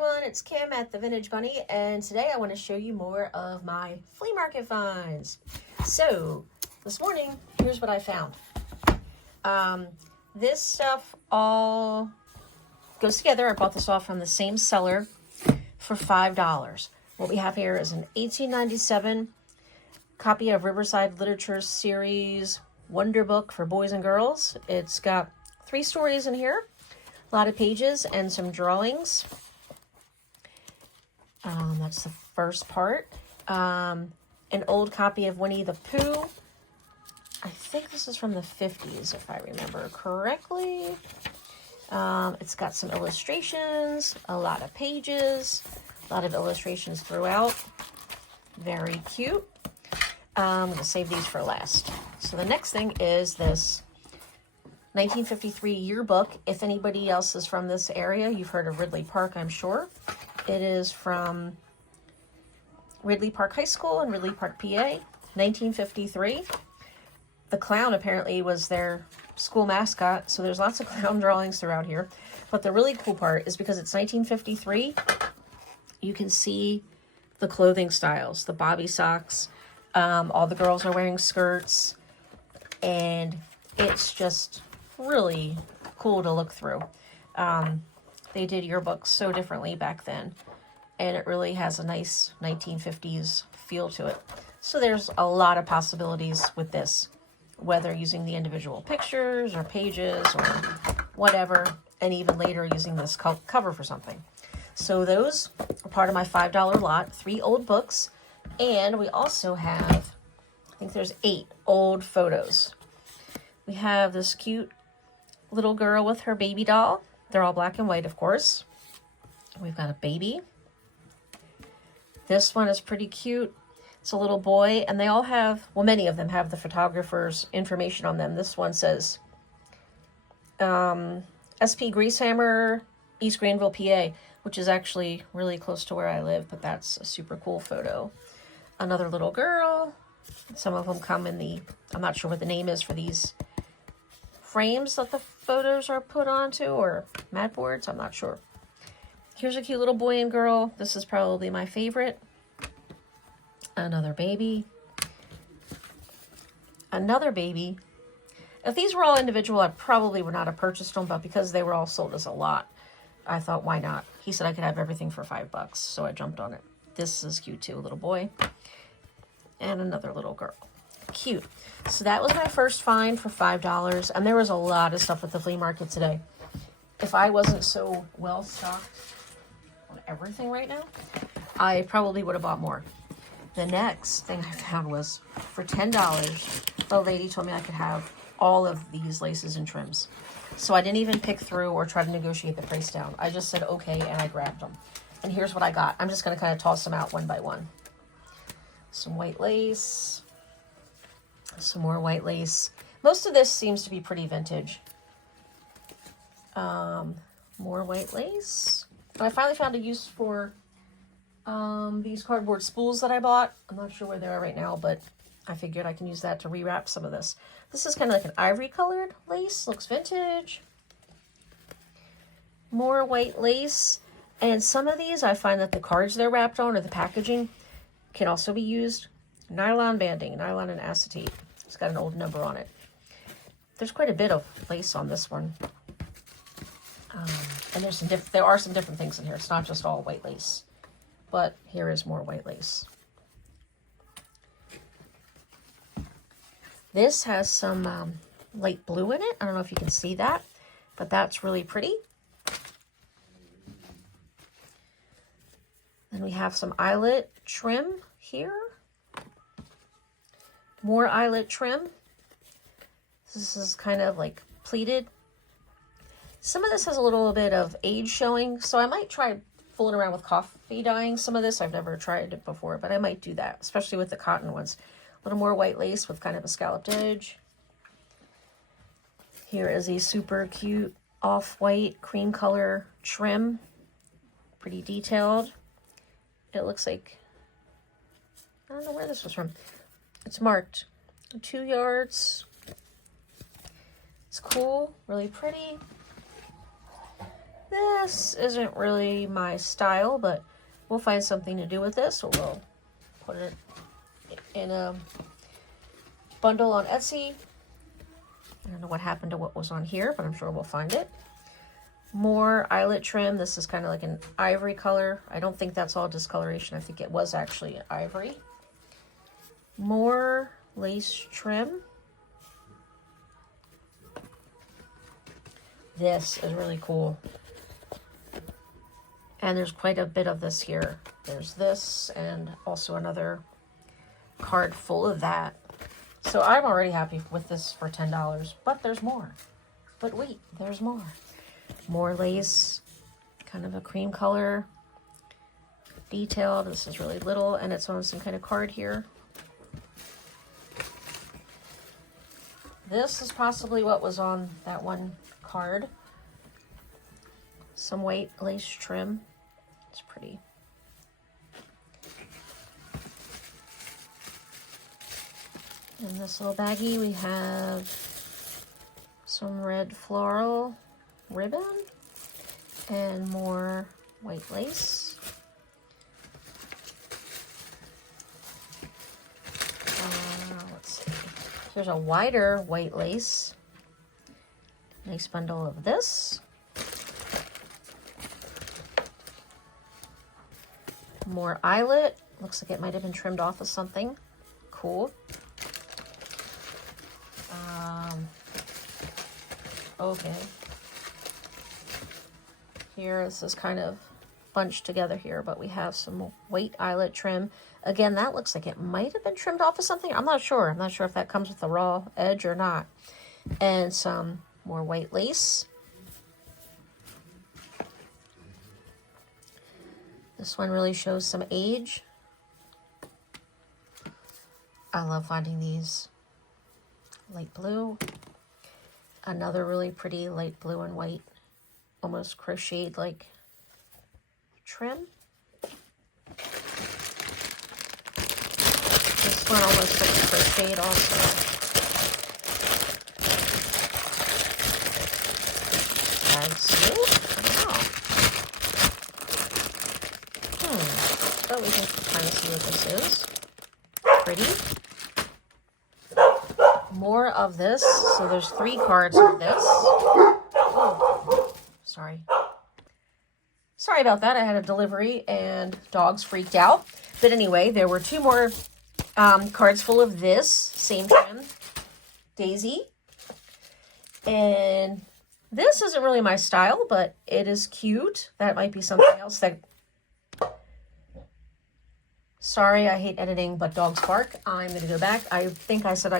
everyone, it's Kim at the Vintage Bunny, and today I want to show you more of my flea market finds. So, this morning, here's what I found. This stuff all goes together. I bought this all from the same seller for $5. What we have here is an 1897 copy of Riverside Literature Series Wonder Book for boys and girls. It's got 3 stories in here, a lot of pages, and some drawings. That's the first part. An old copy of Winnie the Pooh. I think this is from the 50s, if I remember correctly. It's got some illustrations, a lot of pages, a lot of illustrations throughout. Very cute. I'm going to save these for last. So the next thing is this 1953 yearbook. If anybody else is from this area, you've heard of Ridley Park, I'm sure. It is from Ridley Park High School in Ridley Park, PA, 1953. The clown apparently was their school mascot, so there's lots of clown drawings throughout here. But the really cool part is because it's 1953, you can see the clothing styles, the bobby socks. All the girls are wearing skirts, and it's just really cool to look through. They did yearbooks so differently back then, and it really has a nice 1950s feel to it. So there's a lot of possibilities with this, whether using the individual pictures or pages or whatever, and even later using this cover for something. So those are part of my $5 lot, 3 old books, and we also have, I think there's 8 old photos. We have this cute little girl with her baby doll. They're all black and white, of course. We've got a baby. This one is pretty cute. It's a little boy, and they all have, well, many of them have the photographer's information on them. This one says, SP Greasehammer, East Granville, PA, which is actually really close to where I live, but that's a super cool photo. Another little girl. Some of them come in the, I'm not sure what the name is for these frames that the photos are put onto, or mat boards, I'm not sure. Here's a cute little boy and girl. This is probably my favorite. Another baby. Another baby. If these were all individual, I probably would not have purchased them, but because they were all sold as a lot, I thought, why not? He said I could have everything for $5, so I jumped on it. This is cute too, a little boy. And another little girl. Cute. So that was my first find for $5, and there was a lot of stuff at the flea market today. If I wasn't so well stocked on everything right now, I probably would have bought more. The next thing I found was for $10, the lady told me I could have all of these laces and trims. So I didn't even pick through or try to negotiate the price down. I just said okay, and I grabbed them. And here's what I got. I'm just going to kind of toss them out one by one. Some white lace. Some more white lace. Most of this seems to be pretty vintage. More white lace. And I finally found a use for these cardboard spools that I bought. I'm not sure where they are right now, but I figured I can use that to rewrap some of this. This is kind of like an ivory colored lace. Looks vintage. More white lace. And some of these, I find that the cards they're wrapped on or the packaging can also be used. Nylon banding, nylon and acetate. It's got an old number on it. There's quite a bit of lace on this one. And there's there are some different things in here. It's not just all white lace. But here is more white lace. This has some light blue in it. I don't know if you can see that, but that's really pretty. Then we have some eyelet trim here. More eyelet trim. This is kind of like pleated. Some of this has a little bit of age showing, so I might try fooling around with coffee dyeing some of this. I've never tried it before, but I might do that, especially with the cotton ones. A little more white lace with kind of a scalloped edge. Here is a super cute off-white cream color trim. Pretty detailed. It looks like, I don't know where this was from. It's marked 2 yards. It's cool, really pretty. This isn't really my style, but we'll find something to do with this, or we'll put it in a bundle on Etsy. I don't know what happened to what was on here, but I'm sure we'll find it. More eyelet trim. This is kind of like an ivory color. I don't think that's all discoloration. I think it was actually ivory. More lace trim. This is really cool. And there's quite a bit of this here. There's this and also another card full of that. So I'm already happy with this for $10, but there's more. But wait, there's more. More lace, kind of a cream color, detailed. This is really little, and it's on some kind of card here. This is possibly what was on that one card. Some white lace trim. It's pretty. In this little baggie, we have some red floral ribbon and more white lace. Let's see. Here's a wider white lace. Nice bundle of this. More eyelet. Looks like it might have been trimmed off of something. Cool. Okay. Here, this is kind of bunched together here, but we have some white eyelet trim. Again, that looks like it might have been trimmed off of something. I'm not sure. I'm not sure if that comes with a raw edge or not. And some more white lace. This one really shows some age. I love finding these. Light blue. Another really pretty light blue and white, almost crocheted like trim. This one almost looks crocheted also. Bags, I don't know. But we can kind of see what this is. Pretty. More of this. So there's 3 cards of this. Oh, sorry. Sorry about that. I had a delivery and dogs freaked out. But anyway, there were 2 more cards full of this. Same trim. Daisy. And this isn't really my style, but it is cute. That might be something else that... Sorry, I hate editing, but dogs bark. I'm going to go back. I think I said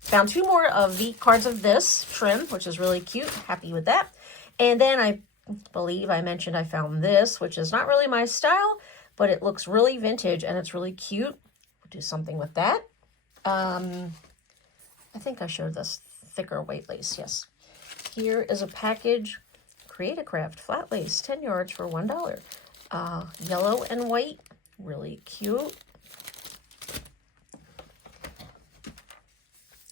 found 2 more of the cards of this trim, which is really cute. Happy with that. And then I believe I mentioned I found this, which is not really my style, but it looks really vintage and it's really cute. We'll do something with that. I think I showed this thicker white lace. Yes. Here is a package. Create a Craft flat lace, 10 yards for $1. Yellow and white. Really cute.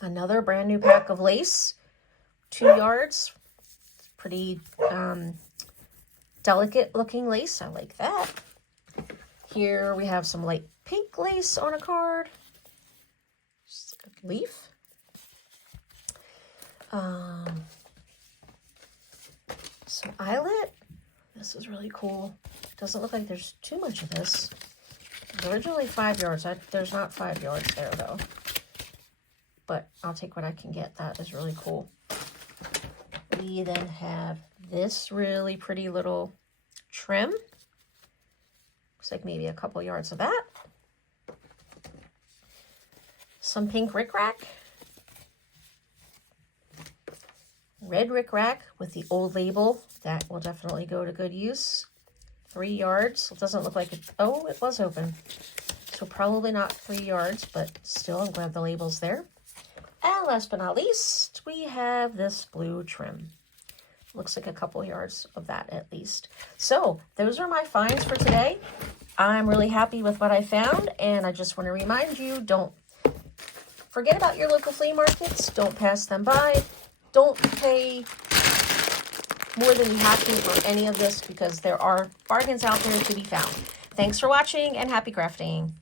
Another brand new pack of lace, 2 yards. Pretty delicate looking lace. I like that. Here we have some light pink lace on a card. Just a leaf. Some eyelet. This is really cool. Doesn't look like there's too much of this. It's originally 5 yards. There's not 5 yards there, though. But I'll take what I can get. That is really cool. We then have this really pretty little trim. Looks like maybe a couple yards of that. Some pink rickrack. Red rickrack with the old label. That will definitely go to good use. 3 yards. It doesn't look like it. Oh, it was open. So probably not 3 yards, but still I'm glad the label's there. And last but not least, we have this blue trim. Looks like a couple yards of that at least. So those are my finds for today. I'm really happy with what I found, and I just want to remind you, don't forget about your local flea markets. Don't pass them by. Don't pay more than you have to for any of this because there are bargains out there to be found. Thanks for watching and happy crafting.